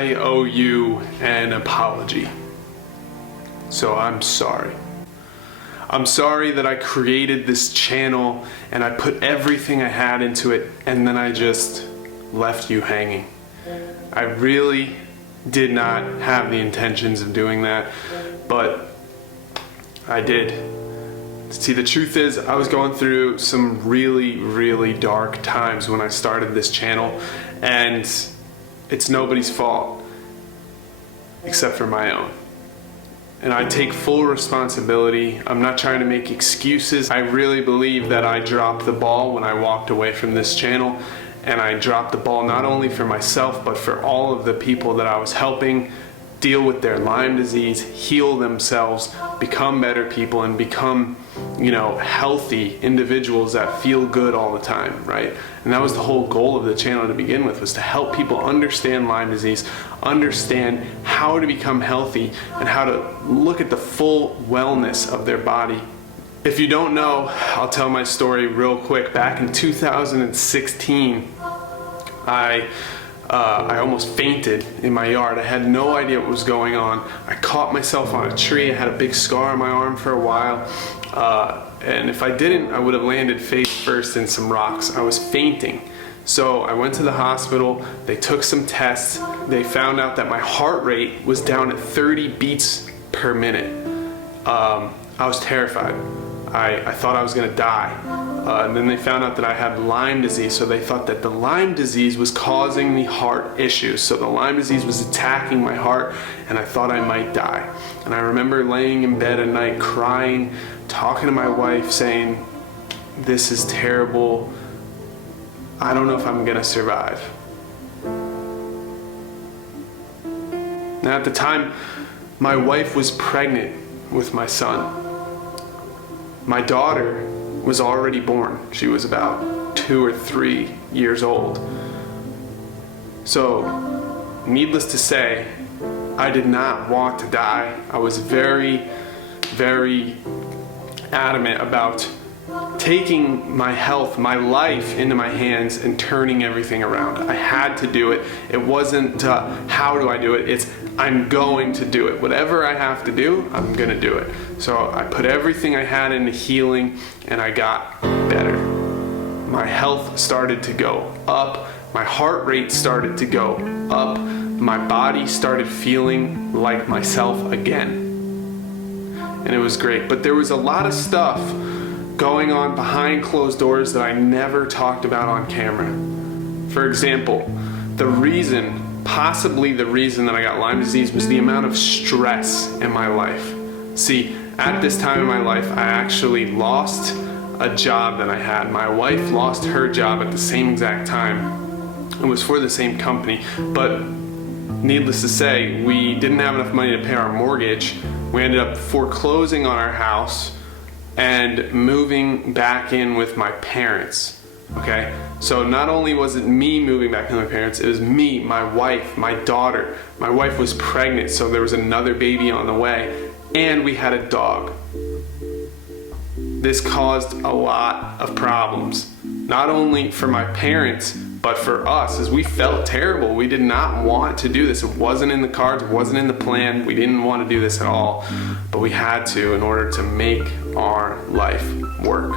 I owe you an apology. So I'm sorry. I'm sorry that I created this channel and I put everything I had into it and then I just left you hanging. I really did not have the intentions of doing that, but I did. See, the truth is, I was going through some really dark times when I started this channel, and it's nobody's fault except for my own. And I take full responsibility. I'm not trying to make excuses. I really believe that I dropped the ball when I walked away from this channel, and I dropped the ball not only for myself, but for all of the people that I was helping deal with their Lyme disease, heal themselves, become better people, and become, healthy individuals that feel good all the time, right? And that was the whole goal of the channel to begin with, was to help people understand Lyme disease, understand how to become healthy, and how to look at the full wellness of their body. If you don't know, I'll tell my story real quick. Back in 2016, I almost fainted in my yard. I had no idea what was going on. I caught myself on a tree. I had a big scar on my arm for a while. And if I didn't, I would have landed face first in some rocks. I was fainting. So I went to the hospital. They took some tests. They found out that my heart rate was down at 30 beats per minute. I was terrified. I thought I was gonna die. And then they found out that I had Lyme disease, so they thought that the Lyme disease was causing the heart issues. So the Lyme disease was attacking my heart, and I thought I might die. And I remember laying in bed at night crying, talking to my wife saying, "This is terrible. I don't know if I'm gonna survive." Now at the time, my wife was pregnant with my son. My daughter was already born. She was about 2 or 3 years old. So, needless to say, I did not want to die. I was very adamant about taking my health, my life into my hands and turning everything around. I had to do it. It wasn't how do I do it, it's I'm going to do it. Whatever I have to do, I'm gonna do it. So I put everything I had into healing and I got better. My health started to go up, my heart rate started to go up, my body started feeling like myself again. And it was great. But there was a lot of stuff going on behind closed doors that I never talked about on camera. For example, possibly the reason that I got Lyme disease was the amount of stress in my life. See, at this time in my life, I actually lost a job that I had. My wife lost her job at the same exact time. It was for the same company, but needless to say, we didn't have enough money to pay our mortgage. We ended up foreclosing on our house and moving back in with my parents. Okay, so not only was it me moving back in with my parents, it was me, my wife, my daughter. My wife was pregnant, so there was another baby on the way, and we had a dog. This caused a lot of problems, not only for my parents, but for us, as we felt terrible. We did not want to do this. It wasn't in the cards, it wasn't in the plan. We didn't want to do this at all, but we had to in order to make our life work.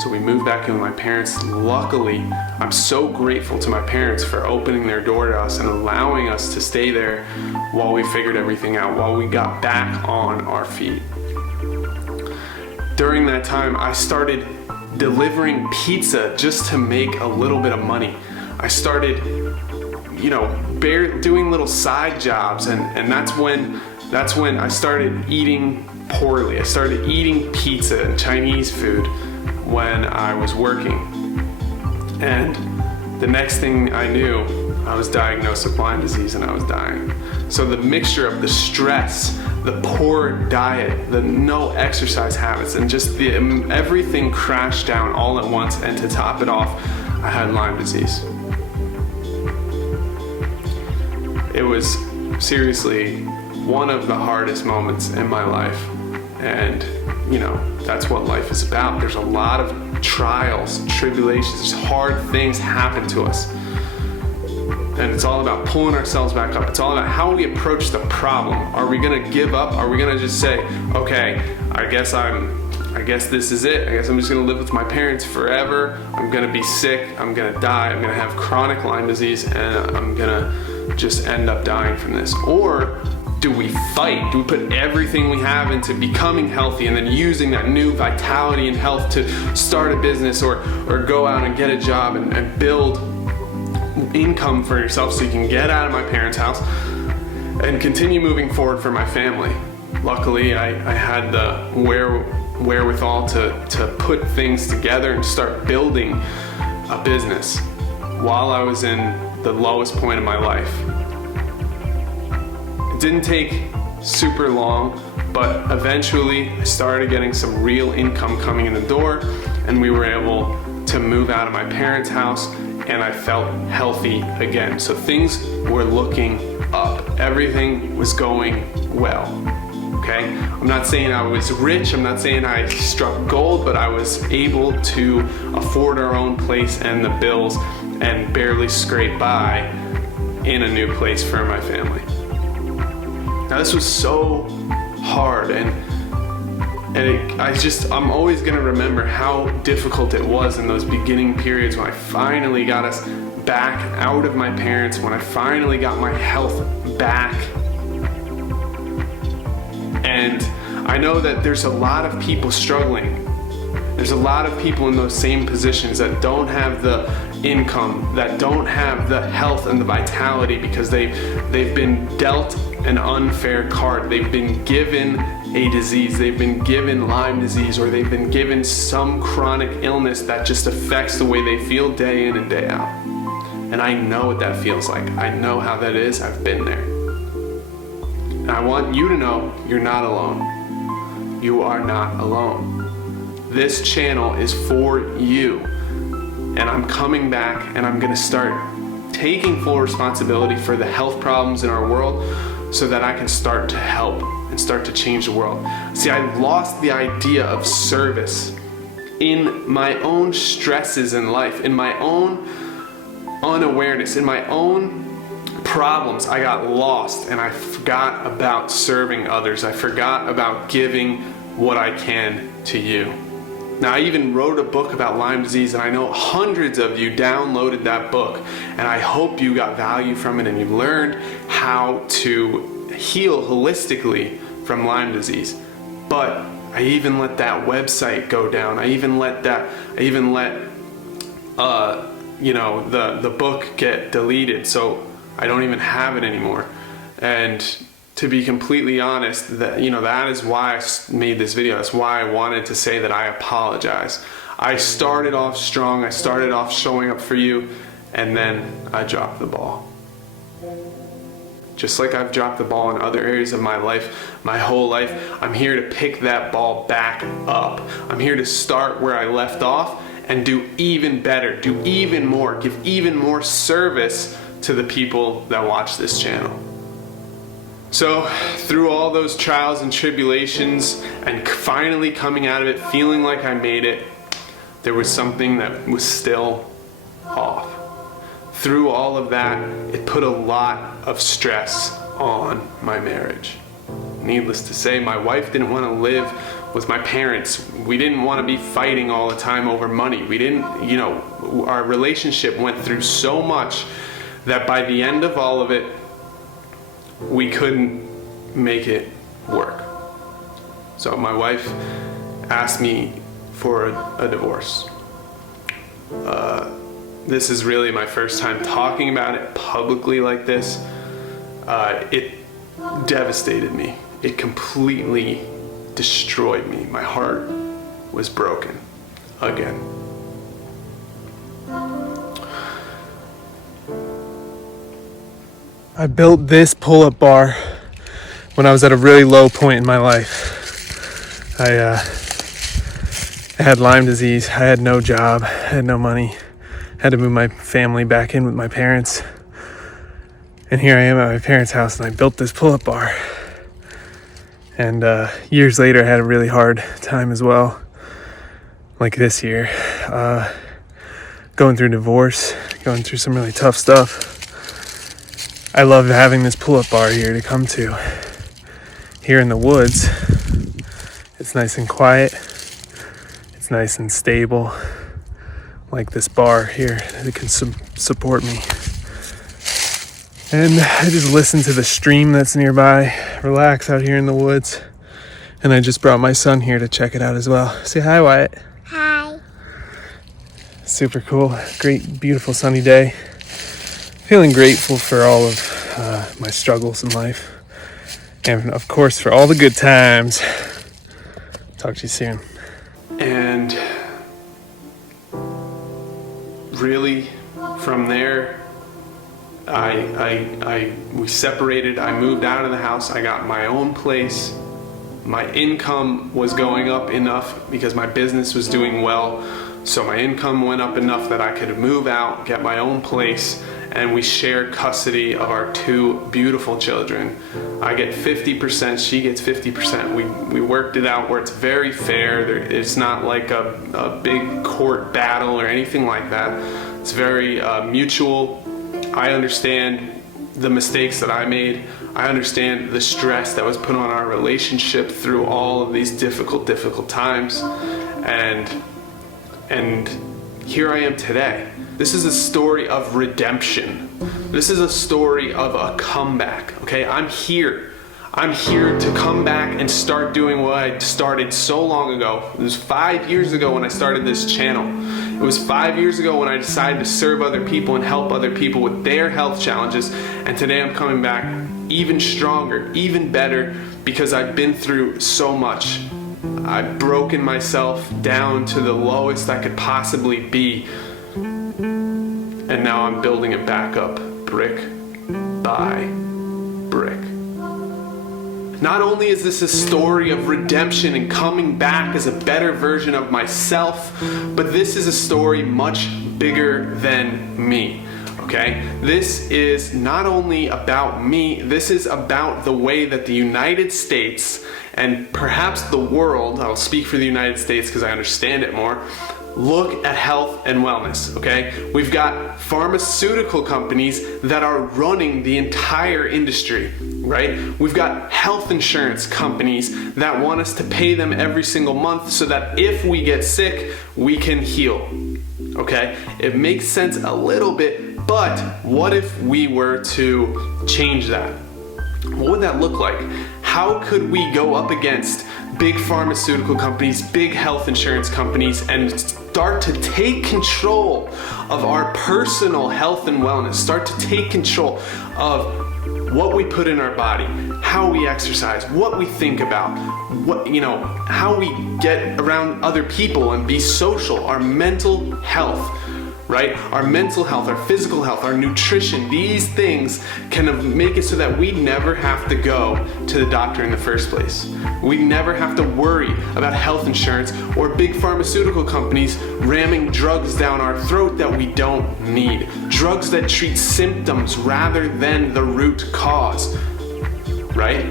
So we moved back in with my parents. Luckily, I'm so grateful to my parents for opening their door to us and allowing us to stay there while we figured everything out, while we got back on our feet. During that time, I started delivering pizza just to make a little bit of money. I started, doing little side jobs, and that's when I started eating poorly. I started eating pizza and Chinese food when I was working. And the next thing I knew, I was diagnosed with Lyme disease and I was dying. So the mixture of the stress, the poor diet, the no exercise habits, and just everything crashed down all at once, and to top it off, I had Lyme disease. It was seriously one of the hardest moments in my life, and that's what life is about. There's a lot of trials, tribulations, hard things happen to us. and it's all about pulling ourselves back up. It's all about how we approach the problem. Are we gonna give up? Are we gonna just say, okay, I guess this is it. I guess I'm just gonna live with my parents forever. I'm gonna be sick, I'm gonna die, I'm gonna have chronic Lyme disease, and I'm gonna just end up dying from this. Or do we fight? Do we put everything we have into becoming healthy and then using that new vitality and health to start a business or go out and get a job and build income for yourself so you can get out of my parents' house and continue moving forward for my family? Luckily, I had the wherewithal to put things together and start building a business while I was in the lowest point of my life. It didn't take super long, but eventually I started getting some real income coming in the door, and we were able to move out of my parents' house, and I felt healthy again. So things were looking up. Everything was going well. Okay? I'm not saying I was rich, I'm not saying I struck gold, but I was able to afford our own place and the bills and barely scrape by in a new place for my family. Now this was so hard, and I'm always gonna remember how difficult it was in those beginning periods when I finally got us back out of my parents, when I finally got my health back. And I know that there's a lot of people struggling. There's a lot of people in those same positions that don't have the income, that don't have the health and the vitality because they've been dealt an unfair card. They've been given a disease, they've been given Lyme disease, or they've been given some chronic illness that just affects the way they feel day in and day out. And I know what that feels like. I know how that is. I've been there. And I want you to know you're not alone. You are not alone. This channel is for you. And I'm coming back and I'm gonna start taking full responsibility for the health problems in our world so that I can start to help and start to change the world. See, I lost the idea of service in my own stresses in life, in my own unawareness, in my own problems. I got lost and I forgot about serving others. I forgot about giving what I can to you. Now, I even wrote a book about Lyme disease, and I know hundreds of you downloaded that book, and I hope you got value from it and you learned how to heal holistically from Lyme disease. But I even let that website go down. I even let the book get deleted, so I don't even have it anymore. And to be completely honest, that is why I made this video. That's why I wanted to say that I apologize. I started off strong. I started off showing up for you, and then I dropped the ball. Just like I've dropped the ball in other areas of my life, my whole life, I'm here to pick that ball back up. I'm here to start where I left off and do even better, do even more, give even more service to the people that watch this channel. So through all those trials and tribulations and finally coming out of it, feeling like I made it, there was something that was still off. Through all of that, it put a lot of stress on my marriage. Needless to say, my wife didn't want to live with my parents. We didn't want to be fighting all the time over money. We didn't, our relationship went through so much that by the end of all of it, we couldn't make it work. So my wife asked me for a divorce. This is really my first time talking about it publicly like this. It devastated me. It completely destroyed me. My heart was broken again. I built this pull-up bar when I was at a really low point in my life. I had Lyme disease. I had no job. I had no money. I had to move my family back in with my parents. And here I am at my parents' house, and I built this pull-up bar. And years later, I had a really hard time as well. Like this year. Going through divorce, going through some really tough stuff. I love having this pull-up bar here to come to. Here in the woods, it's nice and quiet. It's nice and stable. Like this bar here that can support me. And I just listen to the stream that's nearby, relax out here in the woods. And I just brought my son here to check it out as well. Say hi, Wyatt. Hi. Super cool. Great, beautiful sunny day. Feeling grateful for all of my struggles in life. And of course, for all the good times. Talk to you soon. And really, from there, we separated. I moved out of the house. I got my own place. My income was going up enough because my business was doing well. So my income went up enough that I could move out, get my own place, and we shared custody of our two beautiful children. I get 50%, she gets 50%. We worked it out where it's very fair. It's not like a big court battle or anything like that. It's very mutual. I understand the mistakes that I made. I understand the stress that was put on our relationship through all of these difficult times. And here I am today. This is a story of redemption. This is a story of a comeback, okay? I'm here. I'm here to come back and start doing what I started so long ago. It was 5 years ago when I started this channel. It was 5 years ago when I decided to serve other people and help other people with their health challenges. And today I'm coming back even stronger, even better, because I've been through so much. I've broken myself down to the lowest I could possibly be. And now I'm building it back up, brick by brick. Not only is this a story of redemption and coming back as a better version of myself, but this is a story much bigger than me, okay? This is not only about me, this is about the way that the United States and perhaps the world, I'll speak for the United States because I understand it more, look at health and wellness, okay? We've got pharmaceutical companies that are running the entire industry, right? We've got health insurance companies that want us to pay them every single month so that if we get sick, we can heal, okay? It makes sense a little bit, but what if we were to change that? What would that look like? How could we go up against big pharmaceutical companies, big health insurance companies, and start to take control of our personal health and wellness, start to take control of what we put in our body, how we exercise, what we think about, how we get around other people and be social, our mental health, right? Our mental health, our physical health, our nutrition, these things can make it so that we never have to go to the doctor in the first place. We never have to worry about health insurance or big pharmaceutical companies ramming drugs down our throat that we don't need. Drugs that treat symptoms rather than the root cause, right?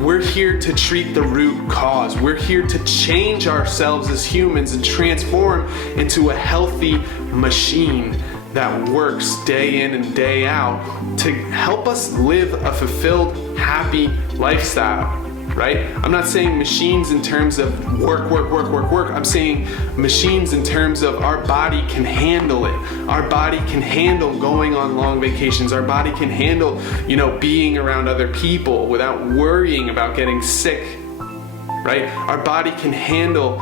We're here to treat the root cause. We're here to change ourselves as humans and transform into a healthy machine that works day in and day out to help us live a fulfilled, happy lifestyle, right? I'm not saying machines in terms of work. I'm saying machines in terms of our body can handle it. Our body can handle going on long vacations. Our body can handle, being around other people without worrying about getting sick, right? Our body can handle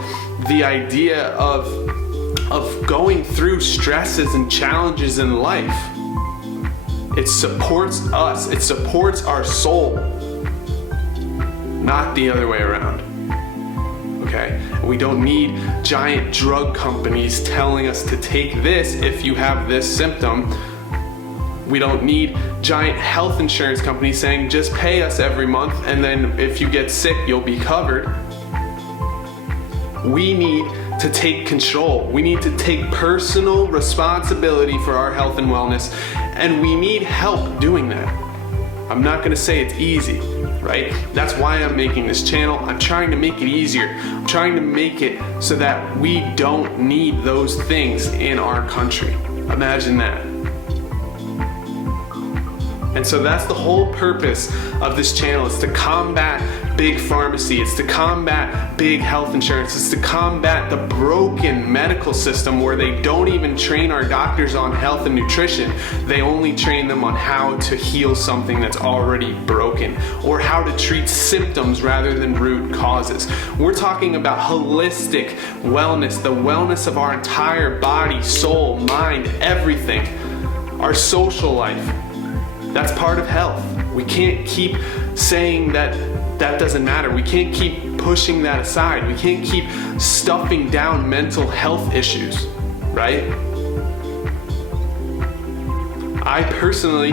the idea of going through stresses and challenges in life. It supports us. It supports our soul. Not the other way around, okay? We don't need giant drug companies telling us to take this if you have this symptom. We don't need giant health insurance companies saying just pay us every month and then if you get sick, you'll be covered. We need to take control. We need to take personal responsibility for our health and wellness, and we need help doing that. I'm not gonna say it's easy, right? That's why I'm making this channel. I'm trying to make it easier. I'm trying to make it so that we don't need those things in our country. Imagine that. And so that's the whole purpose of this channel, is to combat big pharmacy, it's to combat big health insurance, it's to combat the broken medical system where they don't even train our doctors on health and nutrition. They only train them on how to heal something that's already broken, or how to treat symptoms rather than root causes. We're talking about holistic wellness, the wellness of our entire body, soul, mind, everything. Our social life, that's part of health. We can't keep saying that doesn't matter. We can't keep pushing that aside. We can't keep stuffing down mental health issues, right? I personally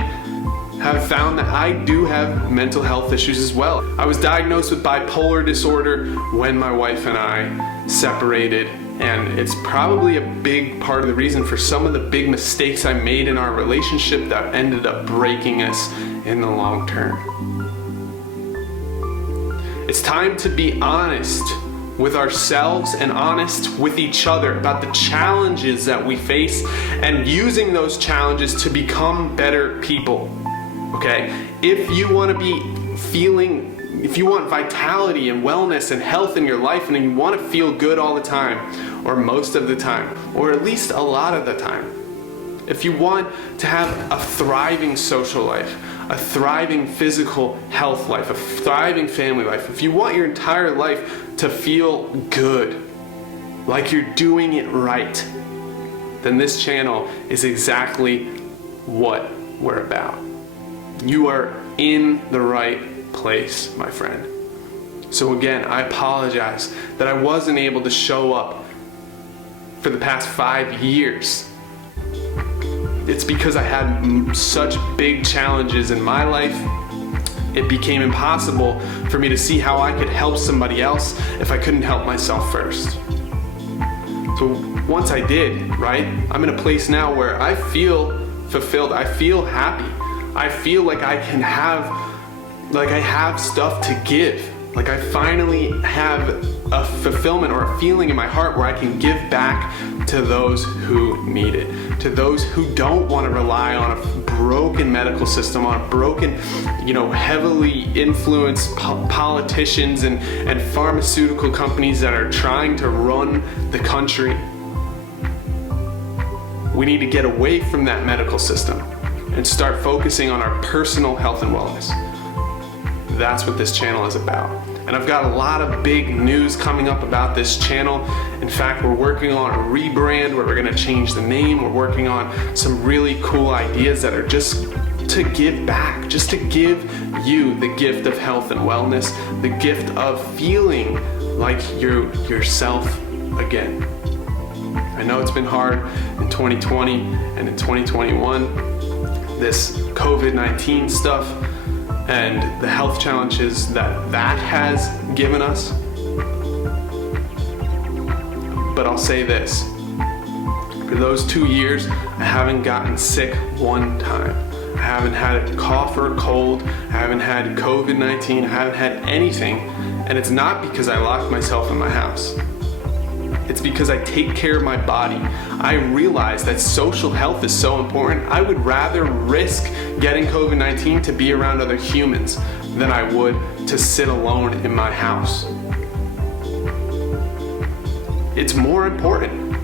have found that I do have mental health issues as well. I was diagnosed with bipolar disorder when my wife and I separated, and it's probably a big part of the reason for some of the big mistakes I made in our relationship that ended up breaking us in the long term. It's time to be honest with ourselves and honest with each other about the challenges that we face, and using those challenges to become better people, okay? If you want vitality and wellness and health in your life, and you want to feel good all the time, or most of the time, or at least a lot of the time, if you want to have a thriving social life, a thriving physical health life, a thriving family life, if you want your entire life to feel good, like you're doing it right, then this channel is exactly what we're about. You are in the right place, my friend. So again, I apologize that I wasn't able to show up for the past 5 years. It's because I had such big challenges in my life. It became impossible for me to see how I could help somebody else if I couldn't help myself first. So once I did, right, I'm in a place now where I feel fulfilled, I feel happy, I feel like I have stuff to give. Like I finally have a fulfillment or a feeling in my heart where I can give back to those who need it, to those who don't want to rely on a broken medical system, on a broken, heavily influenced politicians and pharmaceutical companies that are trying to run the country. We need to get away from that medical system and start focusing on our personal health and wellness. That's what this channel is about. And I've got a lot of big news coming up about this channel. In fact, we're working on a rebrand where we're gonna change the name. We're working on some really cool ideas that are just to give back, just to give you the gift of health and wellness, the gift of feeling like you're yourself again. I know it's been hard in 2020 and in 2021, this COVID-19 stuff, and the health challenges that has given us. But I'll say this, for those 2 years, I haven't gotten sick one time. I haven't had a cough or a cold, I haven't had COVID-19, I haven't had anything, and it's not because I locked myself in my house. It's because I take care of my body. I realize that social health is so important. I would rather risk getting COVID-19 to be around other humans than I would to sit alone in my house. It's more important.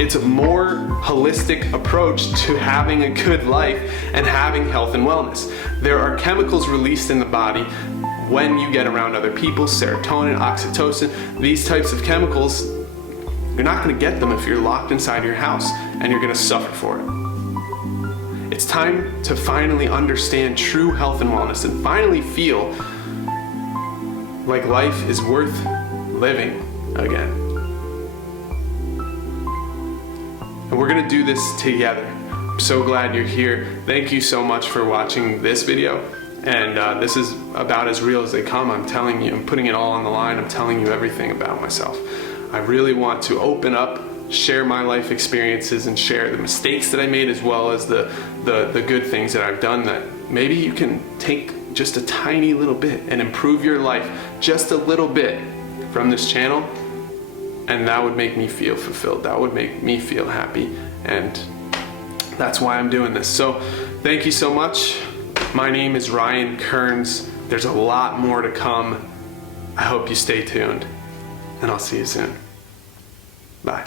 It's a more holistic approach to having a good life and having health and wellness. There are chemicals released in the body when you get around other people, serotonin, oxytocin, these types of chemicals. You're not going to get them if you're locked inside your house, and you're going to suffer for it. It's time to finally understand true health and wellness and finally feel like life is worth living again. And we're going to do this together. I'm so glad you're here. Thank you so much for watching this video. And this is about as real as they come. I'm telling you, I'm putting it all on the line. I'm telling you everything about myself. I really want to open up, share my life experiences, and share the mistakes that I made as well as the good things that I've done that maybe you can take just a tiny little bit and improve your life just a little bit from this channel, and that would make me feel fulfilled. That would make me feel happy, and that's why I'm doing this. So thank you so much. My name is Ryan Kearns. There's a lot more to come. I hope you stay tuned, and I'll see you soon. Bye.